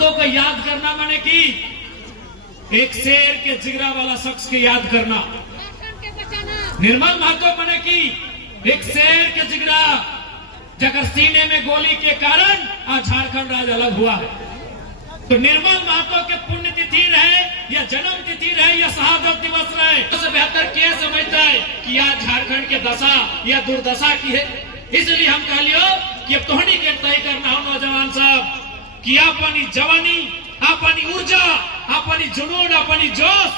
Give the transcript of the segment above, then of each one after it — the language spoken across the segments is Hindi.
महतो को याद करना माने कि एक शेर के जिगरा वाला शख्स के याद करना। निर्मल महतो माने कि एक शेर के जिगरा जगर सीने में गोली के कारण आज झारखंड राज्य अलग हुआ है। तो निर्मल महतो के पुण्यतिथि रहे या जन्म तिथि रहे या शहादत दिवस रहे, उससे बेहतर क्या समझता है कि आज झारखंड के दशा या दुर्दशा की है। इसलिए हम कह लियो कि अब तोहनी के तय करना हो नौजवान साहब कि अपनी जवानी, अपनी ऊर्जा, अपनी जुनून, अपनी जोश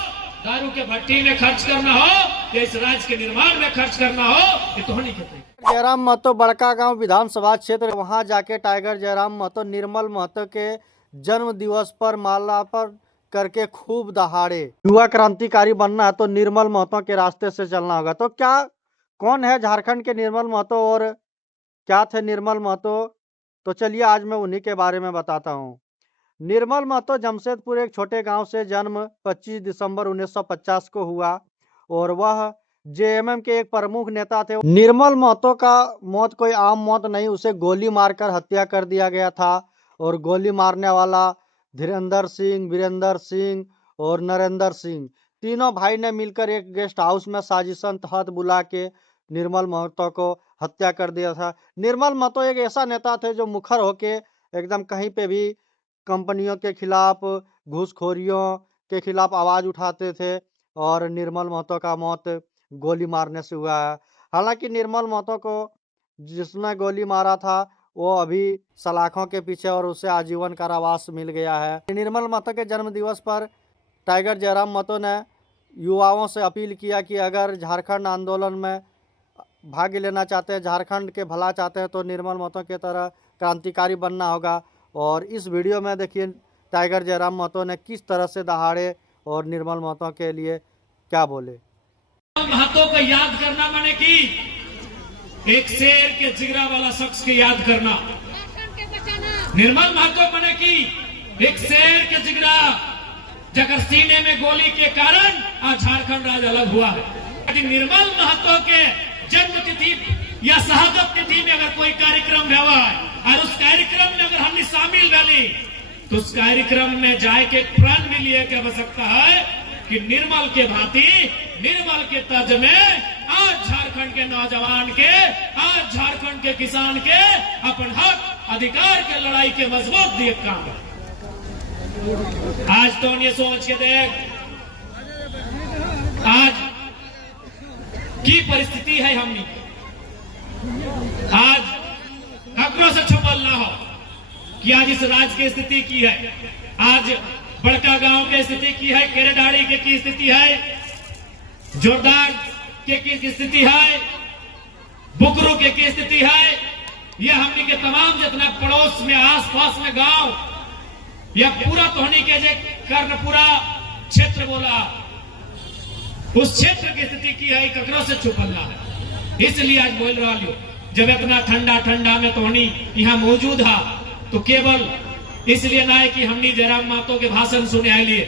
दारू के भट्टी में खर्च करना हो या इस राज्य के निर्माण में खर्च करना हो, ये तोहनी के तय। जयराम महतो बड़का गांव विधानसभा क्षेत्र, वहां जाके टाइगर जयराम महतो निर्मल महतो के जन्म दिवस पर माल्यार्पण करके खूब दहाड़े। युवा क्रांतिकारी बनना है तो निर्मल महतो के रास्ते से चलना होगा। तो क्या कौन है झारखंड के निर्मल महतो और क्या थे निर्मल महतो, तो चलिए आज मैं उन्हीं के बारे में बताता हूँ। निर्मल महतो जमशेदपुर एक छोटे गांव से जन्म 25 दिसंबर 1950 को हुआ और वह जेएमएम के एक प्रमुख नेता थे। निर्मल महतो का मौत कोई आम मौत नहीं, उसे गोली मारकर हत्या कर दिया गया था और गोली मारने वाला धीरेंद्र सिंह, वीरेंद्र सिंह और नरेंद्र सिंह तीनों भाई ने मिलकर एक गेस्ट हाउस में साजिशन तहत बुला के निर्मल महतो को हत्या कर दिया था। निर्मल महतो एक ऐसा नेता थे जो मुखर होके एकदम कहीं पे भी कंपनियों के खिलाफ, घूसखोरियों के खिलाफ आवाज उठाते थे और निर्मल महतो का मौत गोली मारने से हुआ है। हालांकि निर्मल महतो को जिसने गोली मारा था वो अभी सलाखों के पीछे और उसे आजीवन कारावास मिल गया है। निर्मल महतो के जन्म दिवस पर टाइगर जयराम महतो ने युवाओं से अपील किया कि अगर झारखंड आंदोलन में भाग लेना चाहते हैं, झारखंड के भला चाहते हैं तो निर्मल महतो की तरह क्रांतिकारी बनना होगा। और इस वीडियो में देखिए टाइगर जयराम महतो ने किस तरह से दहाड़े और निर्मल महतो के लिए क्या बोले। महतो को याद करना माने कि एक शेर के जिगरा वाला शख्स के याद करना। निर्मल महतो माने कि एक शेर के जिगरा जगर सीने में गोली के कारण आज झारखंड राज्य अलग हुआ है। निर्मल महतो के जन्म तिथि या शहादत तिथि में अगर कोई कार्यक्रम हुआ है और उस कार्यक्रम में अगर हमने शामिल रही तो उस कार्यक्रम में जाए के प्रण भी लिए की आवश्यकता है कि निर्मल के भांति, निर्मल के तर्ज में आज झारखंड के नौजवान के, आज झारखंड के किसान के अपन हक अधिकार के लड़ाई के मजबूत दिए काम। आज तो ये सोच के देख आज की परिस्थिति है हमनी, आज खबरों से छुपल ना हो कि आज इस राज्य की स्थिति की है, आज बड़का गांव की स्थिति की है, केरेडाड़ी के की स्थिति है, जोरदार के की स्थिति है, बुकरू के की स्थिति है। यह हमनी के तमाम जितना पड़ोस में आसपास में गांव या पूरा तोहनी के जे कर्णपुरा क्षेत्र बोला उस क्षेत्र की स्थिति की है, ककरों से छुपल ना है। इसलिए आज बोल रहा हूं जब इतना ठंडा ठंडा में तोहनी यहाँ मौजूद है तो केवल इसलिए ना है कि हमने जयराम महतो के भाषण सुने आए लिए,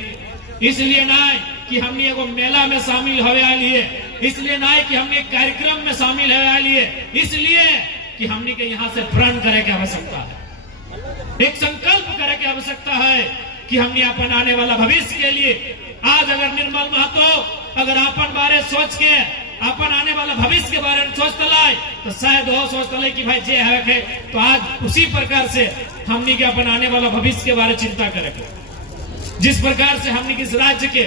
इसलिए ना है कि हमने एगो मेला में शामिल हुए आए लिए, इसलिए ना है कि हमने एक कार्यक्रम में शामिल हुए आए लिए, इसलिए कि हमने के यहाँ से प्रण करे की आवश्यकता है, एक संकल्प करे की आवश्यकता है कि हमने अपन आने वाला भविष्य के लिए आज अगर निर्मल महतो अगर अपन बारे सोच के अपन आने वाला भविष्य के बारे में सोचता लाए तो शायद वो सोचता लाए कि भाई जे है तो आज उसी प्रकार से हमने के अपन आने वाला भविष्य के बारे चिंता करेंगे। जिस प्रकार से हमने किस राज्य के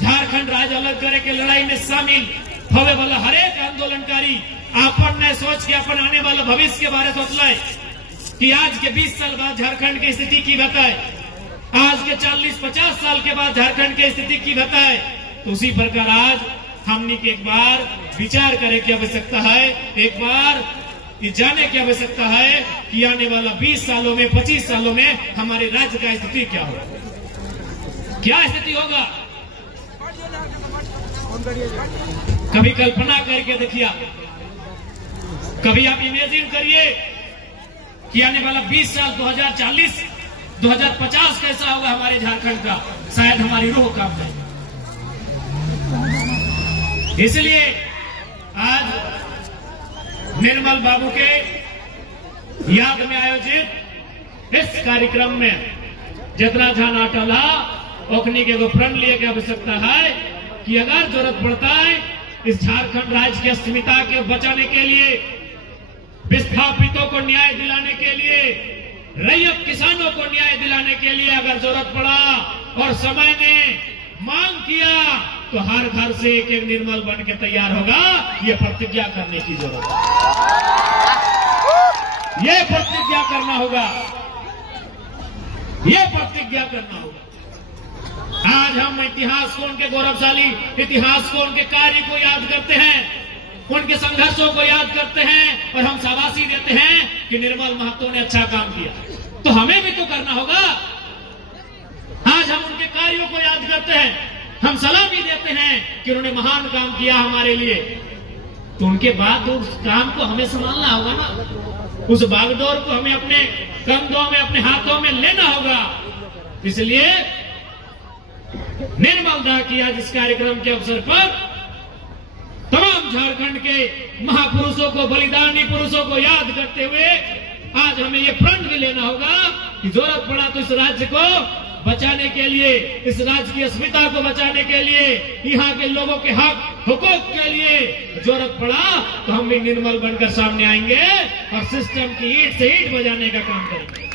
झारखंड राज्य अलग करे के लड़ाई में शामिल होने वाला हर एक आंदोलनकारी अपन ने सोच के अपन आने वाला भविष्य के बारे सोच लाए कि आज के 20 साल बाद झारखंड की स्थिति की बताए, आज के 40-50 साल के बाद झारखंड की स्थिति की बताए, तो उसी प्रकार आज हमने के एक बार विचार करे की आवश्यकता है, एक बार ये जाने की आवश्यकता है कि आने वाला 20 सालों में 25 सालों में हमारे राज्य का स्थिति क्या होगा, क्या स्थिति होगा। कभी कल्पना करके देखिए, कभी आप इमेजिन करिए कि आने वाला 20 साल 2040 2050 कैसा होगा हमारे झारखंड का, शायद हमारी रूह काम जाए। इसलिए आज निर्मल बाबू के याद में आयोजित इस कार्यक्रम में जितना झा नाटला ओखनी के फ्रंट लिए की आवश्यकता है कि अगर जरूरत पड़ता है इस झारखंड राज्य की अस्मिता के बचाने के लिए, विस्थापितों को न्याय दिलाने के लिए, रैयत किसानों को न्याय दिलाने के लिए अगर जरूरत पड़ा और समय ने मांग किया तो हर घर से एक एक निर्मल बन के तैयार होगा। ये प्रतिज्ञा करने की जरूरत है, ये प्रतिज्ञा करना होगा, ये प्रतिज्ञा करना होगा। आज हम इतिहास को, उनके गौरवशाली इतिहास को, उनके कार्य को याद करते हैं, उनके संघर्षों को याद करते हैं और हम शाबाशी देते हैं कि निर्मल महतो ने अच्छा काम किया। तो हमें भी तो करना होगा। आज हम उनके कार्यों को याद करते हैं, हम सलामी देते हैं कि उन्होंने महान काम किया हमारे लिए। तो उनके बाद उस काम को हमें संभालना होगा ना, उस बागडोर को हमें अपने कंधों में, अपने हाथों में लेना होगा। इसलिए निर्मल दाह की आज इस कार्यक्रम के अवसर पर तमाम झारखंड के महापुरुषों को, बलिदानी पुरुषों को याद करते हुए आज हमें ये प्रण भी लेना होगा कि जरूरत पड़ा तो इस राज्य को बचाने के लिए, इस राज्य की अस्मिता को बचाने के लिए, यहाँ के लोगों के हक हुकूक के लिए जरूरत पड़ा तो हम भी निर्मल बनकर सामने आएंगे और सिस्टम की ईंट से ईंट बजाने का काम करेंगे।